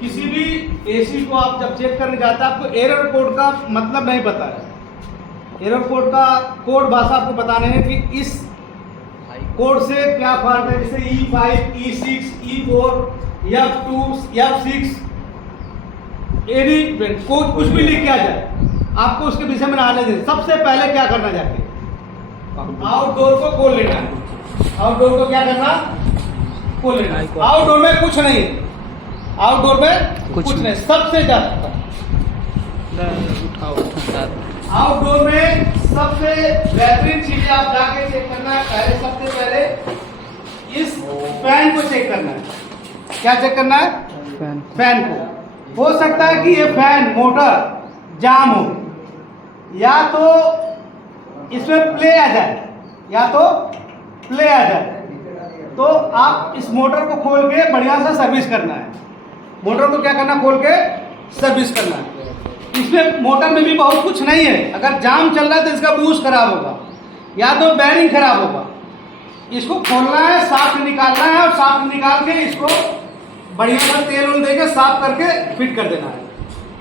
किसी भी एसी को आप जब चेक करने जाते हैं, आपको एरर कोड का मतलब नहीं पता है। एरर कोड का कोड भाषा आपको बताने है कि इस कोड से क्या फॉल्ट है, जैसे E5, E6, E4, F2, F6, any कुछ भी लिख के आ जाए, आपको उसके विषय में नॉलेज है। सबसे पहले क्या करना जाके आउटडोर को खोल लेना है। आउटडोर को क्या करना, खोल लेना है। आउटडोर में कुछ नहीं, आउटडोर में कुछ नहीं। सबसे ज्यादा आउटडोर में सबसे बेहतरीन चीज आप जाके चेक करना है। पहले सबसे पहले इस फैन को चेक करना है। क्या चेक करना है? फैन को। हो सकता है कि ये फैन मोटर जाम हो, या तो इसमें प्ले आ जाए, या तो प्ले आ जाए। तो आप इस मोटर को खोल के बढ़िया से सर्विस करना है। मोटर को क्या करना, खोल के सर्विस करना है। इसमें मोटर में भी बहुत कुछ नहीं है। अगर जाम चल रहा है तो इसका बूस्ट खराब होगा, या तो बेयरिंग खराब होगा। इसको खोलना है, साफ निकालना है, और साफ निकाल के इसको बढ़िया सा तेल उल देके साफ करके फिट कर देना है।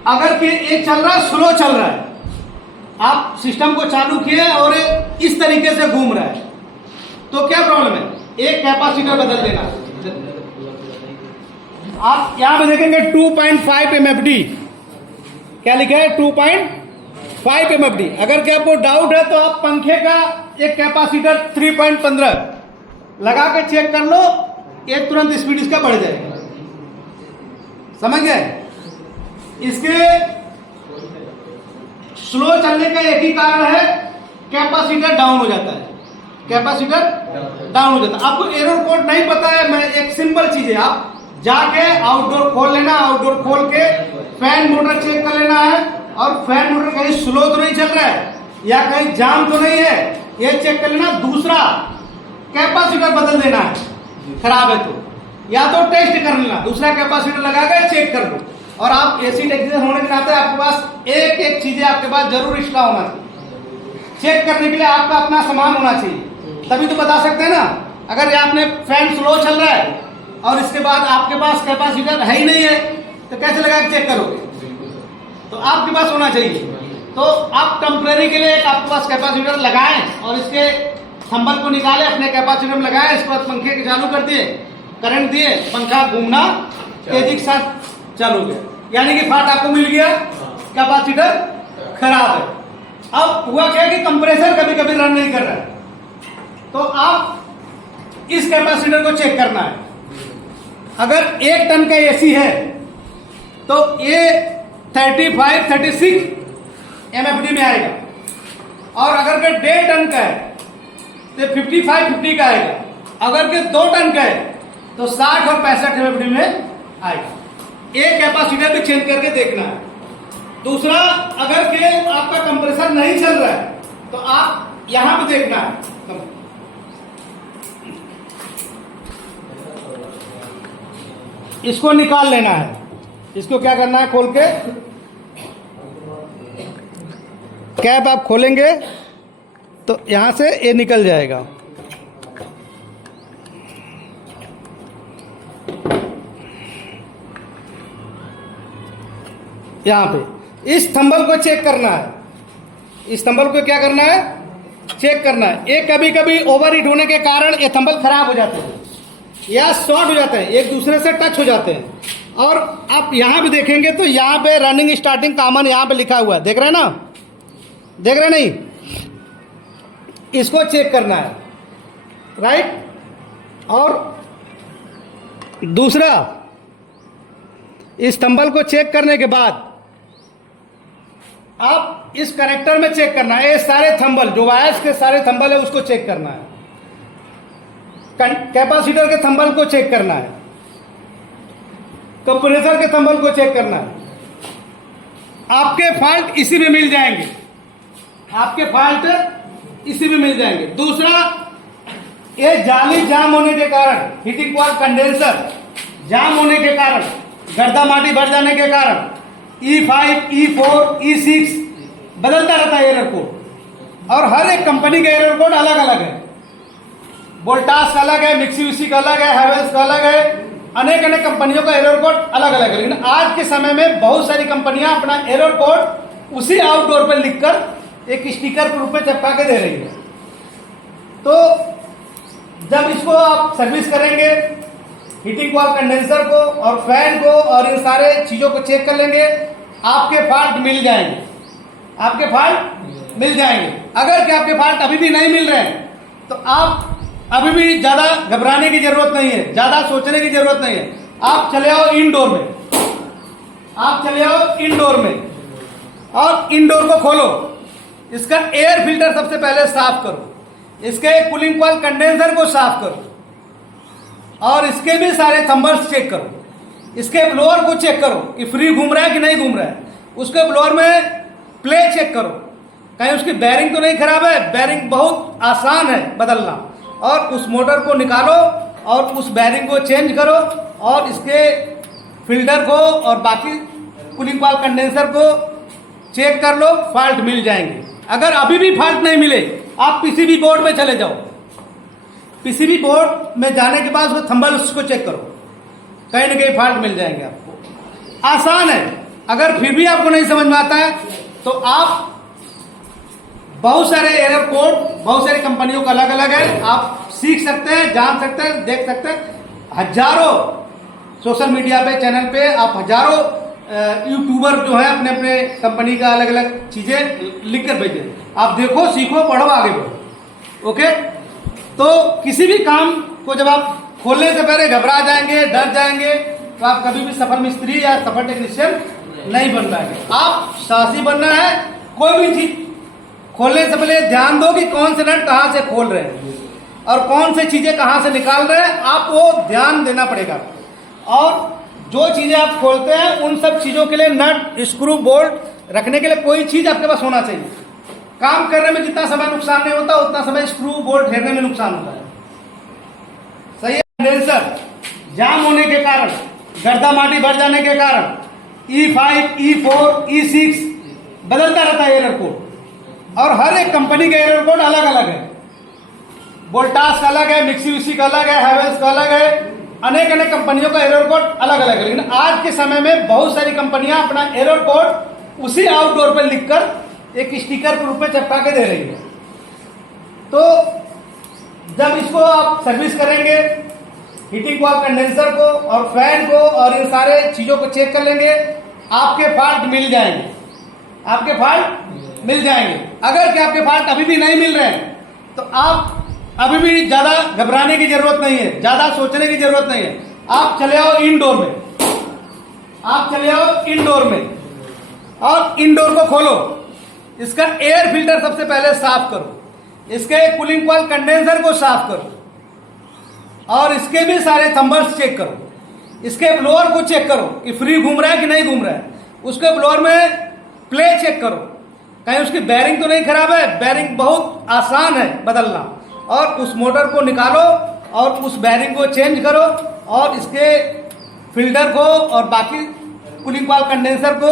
अगर कि ये चल रहा है, स्लो चल रहा है, आप सिस्टम को चालू किए और इस तरीके से घूम रहा है, तो क्या प्रॉब्लम है? एक कैपेसिटर बदल देना है। आप यहां पे देखेंगे 2.5 MFD, क्या लिखा है? 2.5 MFD। अगर क्या आपको डाउट है तो आप पंखे का एक कैपेसिटर 3.15 लगा के चेक कर लो, ये तुरंत स्पीड इसका बढ़ जाएगा। समझ गए? इसके स्लो चलने का एक ही कारण है, कैपेसिटर डाउन हो जाता है। कैपेसिटर डाउन हो जाता है। आपको एरर कोड नहीं पता है, मैं एक सिंपल चीज है, आप जाके आउटडोर खोल लेना। आउटडोर खोल के फैन मोटर चेक कर लेना है, और फैन मोटर कहीं स्लो तो नहीं चल रहा है या कहीं जाम तो नहीं है, ये चेक कर लेना। दूसरा, कैपेसिटर बदल देना है, खराब है तो, या तो टेस्ट कर लेना, दूसरा कैपेसिटर लगा के चेक कर लो। और आप एसी टेक्नीशियन होने के नाते आपके पास एक एक चीजें आपके पास जरूर एक्स्ट्रा होना चाहिए। चेक करने के लिए आपका अपना सामान होना चाहिए, तभी तो बता सकते हैं ना। अगर आपने फैन स्लो चल रहा है और इसके बाद आपके पास कैपेसिटर है ही नहीं है, तो कैसे लगा के चेक करोगे? तो आपके पास होना चाहिए। तो आप टेम्परेरी के लिए एक आपके पास कैपेसिटर लगाएं और इसके थंबल को निकाले, अपने कैपेसिटर में लगाए, इसके बाद पंखे के चालू कर दिए, करंट दिए, पंखा घूमना तेजी के साथ चालू गया, यानी कि फाल्ट आपको मिल गया, कैपेसिटर खराब है। अब हुआ क्या कि कंप्रेसर कभी कभी रन नहीं कर रहा है, तो आप इस कैपेसिटर को चेक करना है। अगर 1 टन का एसी है तो ये 35-36 MFD में आएगा, और अगर के 1.5 टन का है तो 55-50 का आएगा। अगर के 2 टन का है तो 60 और 65 MFD में आएगा। एक कैपेसिटर भी चेंज करके देखना है। दूसरा, अगर के आपका कंप्रेसर नहीं चल रहा है तो आप यहां पे देखना है, इसको निकाल लेना है। इसको क्या करना है, खोल के कैप आप खोलेंगे तो यहां से ये निकल जाएगा। यहां पे इस थंबल को चेक करना है। इस थंबल को क्या करना है, चेक करना है। ये कभी कभी ओवर हीट होने के कारण ये थंबल खराब हो जाते हैं या शॉर्ट हो जाते हैं, एक दूसरे से टच हो जाते हैं। और आप यहां भी देखेंगे तो यहां पे रनिंग स्टार्टिंग कॉमन यहां पे लिखा हुआ है, देख रहे हैं ना? देख रहे नहीं? इसको चेक करना है, राइट। और दूसरा, इस थंबल को चेक करने के बाद आप इस कनेक्टर में चेक करना है। ये सारे थंबल जो वायर्स के सारे थंबल है उसको चेक करना है। कैपेसिटर के थंबल को चेक करना है, कंप्रेसर के थंबल को चेक करना है। आपके फॉल्ट इसी में मिल जाएंगे, आपके फॉल्ट इसी में मिल जाएंगे। दूसरा, ये जाली जाम होने के कारण, हीटिंग कॉइल कंडेंसर जाम होने के कारण, गर्दा माटी भर जाने के कारण E5, E4, E6 बदलता रहता है एरर कोड, और हर एक कंपनी का एरर कोड अलग अलग है। वोल्टास का अलग है, मिक्सी विक्सी का अलग है, हैवेल्स का अलग है, अनेक अनेक कंपनियों का एरर कोड अलग अलग है, लेकिन आज के समय में बहुत सारी कंपनियां अपना एरर कोड उसी आउटडोर पर लिखकर एक स्टिकर के रूप में चिपका के दे रही है। तो जब इसको आप सर्विस करेंगे, हीटिंग कॉइल कंडेंसर को और फैन को और इन सारे चीजों को चेक कर लेंगे, आपके फॉल्ट मिल जाएंगे, आपके फॉल्ट मिल जाएंगे। अगर कि आपके फॉल्ट अभी भी नहीं मिल रहे हैं तो आप अभी भी ज्यादा घबराने की जरूरत नहीं है, ज्यादा सोचने की जरूरत नहीं है। आप चले आओ इनडोर में, आप चले आओ इनडोर में और इनडोर को खोलो। इसका एयर फिल्टर सबसे पहले साफ करो, इसके कूलिंग कॉइल कंडेंसर को साफ करो और इसके भी सारे थंबर्स चेक करो, इसके ब्लोअर को चेक करो कि फ्री घूम रहा है कि नहीं घूम रहा है, उसके ब्लोअर में प्ले चेक करो, कहीं उसकी बैरिंग तो नहीं खराब है। बैरिंग बहुत आसान है बदलना, और उस मोटर को निकालो और उस बैरिंग को चेंज करो और इसके फिल्टर को और बाकी कूलिंग कॉइल कंडेंसर को चेक कर लो, फॉल्ट मिल जाएंगे। अगर अभी भी फॉल्ट नहीं मिले, आप पीसीबी बोर्ड में चले जाओ, पीसीबी बोर्ड में जाने के बाद उस थंबल्स को चेक करो, कहीं ना कहीं फॉल्ट मिल जाएंगे आपको। आसान है। अगर फिर भी आपको नहीं समझ में आता है तो आप बहुत सारे एरर कोड बहुत सारी कंपनियों का अलग अलग है, आप सीख सकते हैं, जान सकते हैं, देख सकते हैं। हजारों सोशल मीडिया पे, चैनल पे आप हजारों यूट्यूबर जो है अपने अपने कंपनी का अलग अलग चीजें लिख कर भेजे। आप देखो, सीखो, पढ़ो, आगे बढ़ो। ओके, तो किसी भी काम को जब आप खोलने से पहले घबरा जाएंगे, डर जाएंगे, तो आप कभी भी सफल मिस्त्री या सफल टेक्नीशियन नहीं बन पाएंगे। आप साहसी बनना है। कोई भी चीज खोलने से पहले ध्यान दो कि कौन से नट कहां से खोल रहे हैं और कौन से चीजें कहां से निकाल रहे हैं, आपको ध्यान देना पड़ेगा। और जो चीजें आप खोलते हैं उन सब चीजों के लिए नट, स्क्रू, बोल्ट रखने के लिए कोई चीज आपके पास होना चाहिए। काम करने में जितना समय नुकसान नहीं होता उतना समय स्क्रू, बोल्ट फेरने में नुकसान होता है। सही है। कंडेंसर जाम होने के कारण, गर्दा माटी भर जाने के कारण E5, E4, E6 बदलता रहता है एरर कोड, और हर एक कंपनी का एरर कोड अलग अलग है। वोल्टास का अलग है, मिक्सी का अलग है, हैवेल्स का अलग है, अनेक अनेक कंपनियों का एरर कोड अलग अलग है। लेकिन आज के समय में बहुत सारी कंपनियां अपना एरर कोड उसी आउटडोर पर लिखकर एक स्टिकर के रूप में चिपका के दे रही है। तो जब इसको आप सर्विस करेंगे, हीटिंग कॉइल कंडेंसर को और फैन को और इन सारे चीजों को चेक कर लेंगे, आपके फॉल्ट मिल जाएंगे, आपके फॉल्ट मिल जाएंगे। अगर कि आपके फॉल्ट अभी भी नहीं मिल रहे हैं तो आप अभी भी ज्यादा घबराने की जरूरत नहीं है, ज्यादा सोचने की जरूरत नहीं है। आप चले आओ इनडोर में, आप चले आओ इनडोर में और इनडोर को खोलो। इसका एयर फिल्टर सबसे पहले साफ करो, इसके कूलिंग कॉइल कंडेंसर को साफ करो और इसके भी सारे थंबर्स चेक करो, इसके ब्लोअर को चेक करो कि फ्री घूम रहा है कि नहीं घूम रहा है, उसके ब्लोअर में प्ले चेक करो, कहीं उसकी बैरिंग तो नहीं खराब है। बैरिंग बहुत आसान है बदलना, और उस मोटर को निकालो और उस बैरिंग को चेंज करो और इसके फिल्टर को और बाकी कूलिंग कॉइल कंडेंसर को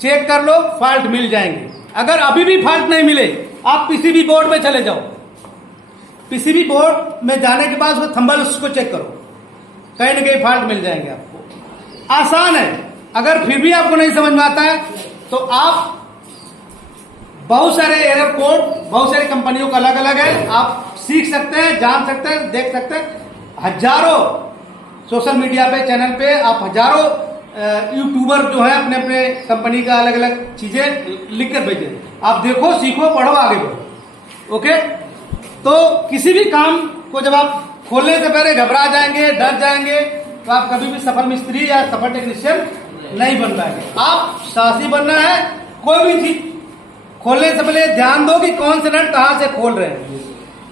चेक कर लो, फॉल्ट मिल जाएंगे। अगर अभी भी फॉल्ट नहीं मिले, आप पीसीबी बोर्ड में चले जाओ, पीसीबी बोर्ड में जाने के बाद उसको थंबल्स को चेक करो, कहीं ना कहीं फॉल्ट मिल जाएंगे आपको। आसान है। अगर फिर भी आपको नहीं समझ में आता है तो आप बहुत सारे एरर कोड बहुत सारी कंपनियों का अलग अलग है, आप सीख सकते हैं, जान सकते हैं, देख सकते हैं। हजारों सोशल मीडिया पे, चैनल पे आप हजारों यूट्यूबर जो है अपने अपने कंपनी का अलग अलग चीजें लिख कर भेजे। आप देखो, सीखो, पढ़ो, आगे बढ़ो। ओके, तो किसी भी काम को जब आप खोलने से पहले घबरा जाएंगे, डर जाएंगे, तो आप कभी भी सफल मिस्त्री या सफल टेक्नीशियन नहीं बन पाएंगे। आप साहसी बनना है। कोई भी चीज खोलने से पहले ध्यान दो कि कौन से नट कहां से खोल रहे हैं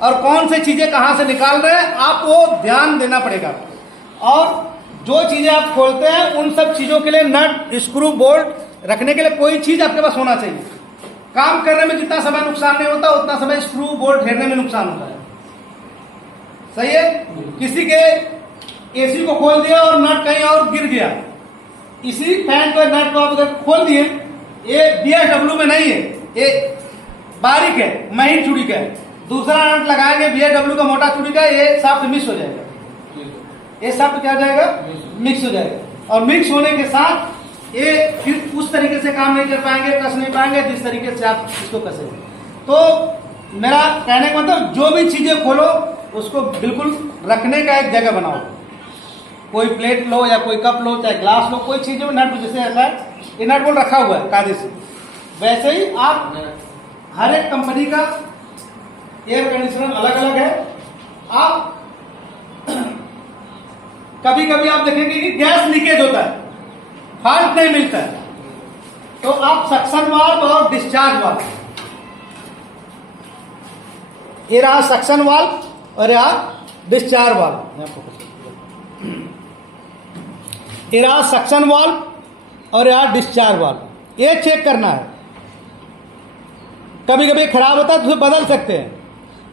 और कौन से चीजें कहां से निकाल रहे हैं, आपको ध्यान देना पड़ेगा। और जो चीजें आप खोलते हैं उन सब चीजों के लिए नट, स्क्रू, बोल्ट रखने के लिए कोई चीज आपके पास होना चाहिए। काम करने में जितना समय नुकसान नहीं होता उतना समय स्क्रू, बोल्ट फेरने में नुकसान होता है। सही है। किसी के एसी को खोल दिया और नट कहीं और गिर गया, इसी फैन को नट को आप उधर खोल दिए, ये बीएसडब्ल्यू में नहीं है, ये बारीक है, महीन चूड़ी का है। दूसरा नट लगाएंगे बीएसडब्ल्यू का मोटा चूड़ी का, ये साफ मिस हो जाएगा। ये सब क्या हो जाएगा, मिक्स हो जाएगा। और मिक्स होने के साथ ये फिर उस तरीके से काम नहीं कर पाएंगे, कस नहीं पाएंगे जिस तरीके से आप इसको कसेंगे। तो मेरा कहने का मतलब जो भी चीजें खोलो उसको बिल्कुल रखने का एक जगह बनाओ। कोई प्लेट लो या कोई कप लो, चाहे ग्लास लो, कोई चीज नट जैसे रहता है, ये नट बोल्ट रखा हुआ है कायदे से, वैसे ही आप हर एक कंपनी का एयर कंडीशनर अलग अलग है। आप कभी कभी आप देखेंगे कि गैस लीकेज होता है, फॉल्ट नहीं मिलता है, तो आप सक्शन वाल्व और डिस्चार्ज वाल्व, ये रहा सक्शन वाल्व और रहा डिस्चार्ज वाल्व, ये रहा सक्शन वाल्व और रहा डिस्चार्ज वाल्व, ये चेक करना है। कभी कभी खराब होता है तो उसे बदल सकते हैं,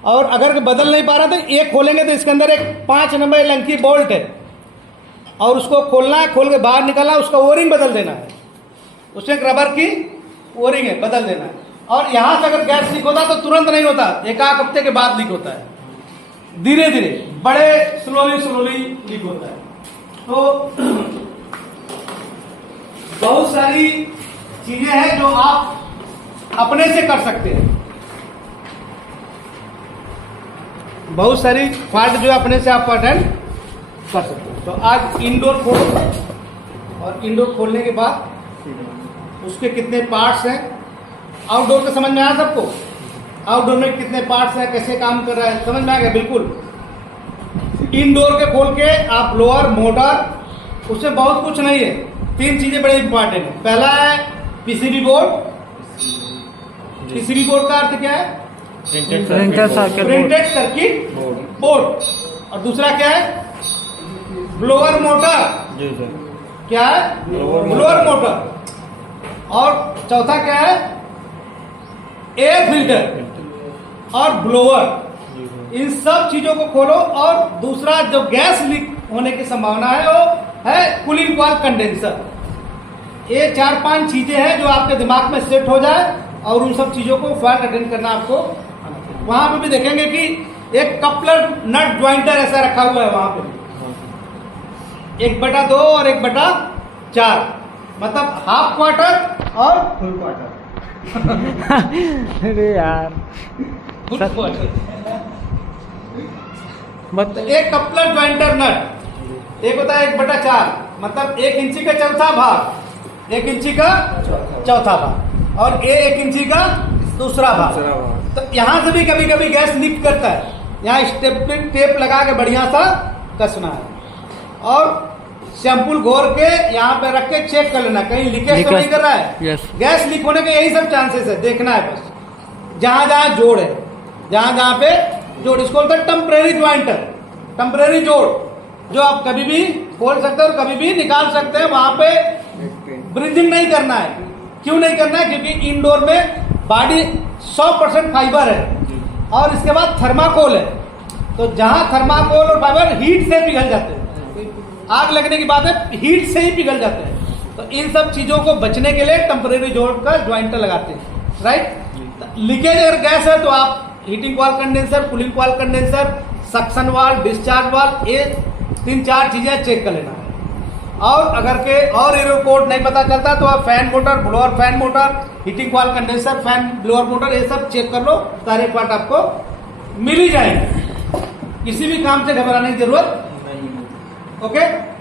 और अगर बदल नहीं पा रहा तो एक खोलेंगे तो इसके अंदर एक 5 नंबर लंकी बोल्ट है और उसको खोलना है, खोल के बाहर निकालना है, उसका ओरिंग बदल देना है, उसमें एक रबर की ओरिंग है, बदल देना है। और यहां से अगर गैस लीक होता है तो तुरंत नहीं होता, एक आध हफ्ते के बाद लीक होता है, धीरे धीरे बड़े स्लोली लीक होता है। तो बहुत सारी चीजें हैं जो आप अपने से कर सकते हैं, बहुत सारी फॉल्ट जो अपने से आप अटेंड कर सकते हैं। तो आज इंडोर खोलो, और इंडोर खोलने के बाद उसके कितने पार्ट्स हैं, आउटडोर का समझ में आया सबको, आउटडोर में कितने पार्ट्स हैं, कैसे काम कर रहा है, समझ में आ गया बिल्कुल। इंडोर के खोल के आप लोअर मोटर, उसमें बहुत कुछ नहीं है, 3 चीजें बड़े इंपॉर्टेंट है। पहला है पीसीबी बोर्ड। पीसीबी बोर्ड का अर्थ क्या है, प्रिंटेड सर्किट बोर्ड। और दूसरा क्या है, ब्लोअर मोटर, क्या है, ब्लोअर मोटर। और चौथा क्या है, एयर फिल्टर और ब्लोअर। इन सब चीजों को खोलो। और दूसरा जो गैस लीक होने की संभावना है वो है कूलिंग कॉइल कंडेंसर। ये 4-5 चीजें हैं जो आपके दिमाग में सेट हो जाए, और उन सब चीजों को फॉल्ट अटेंड करना आपको। वहां पे भी देखेंगे कि एक कपलर नट ज्वाइंटर ऐसा रखा हुआ है वहां पे, 1/2 और 1/4, मतलब हाफ क्वार्टर और फुल क्वार्टर। अरे यार, फुल क्वार्टर। एक कपलर ज्वाइंटर नट, एक होता है 1/4, मतलब 1 इंची का चौथा भाग, 1 इंची का चौथा भाग, और 1 इंची का दूसरा भाग। तो यहां से भी कभी कभी गैस लीक करता है, यहाँ स्टेपलिंग टेप लगा के बढ़िया सा कसना है, और सैंपल घोर के यहाँ पे रख के चेक कर लेना कहीं लीकेज तो नहीं कर रहा है। गैस लीक होने के यही सब चांसेस है, देखना है बस। जहां जहां जोड़ है, जहां जहां पे जोड़, इसको बोलते हैं टेम्परेरी ज्वाइंटर, टेम्परेरी जोड़, जो आप कभी भी खोल सकते हो और कभी भी निकाल सकते हैं। वहां पे ब्रिजिंग नहीं करना है। क्यों नहीं करना है, क्योंकि इंडोर में बॉडी 100% फाइबर है, और इसके बाद थर्माकोल है। तो जहां थर्माकोल और फाइबर हीट से पिघल जाते हैं, आग लगने की बात है, हीट से ही पिघल जाते हैं। तो इन सब चीजों को बचने के लिए टेम्परेरी जोड़ का ज्वाइंटर लगाते हैं, राइट। लीकेज अगर गैस है तो आप heating coil condenser, cooling coil condenser, suction valve, discharge valve, ये 3-4 चीजें चेक कर लेना है। और अगर के और एरर कोड नहीं पता चलता तो आप fan motor, blower fan motor, heating coil condenser, fan blower motor, ये सब चेक कर लो, सारे पार्ट आपको मिल ही जाएंगे। किसी भी काम से घबराने की जरूरत नहीं। ओके।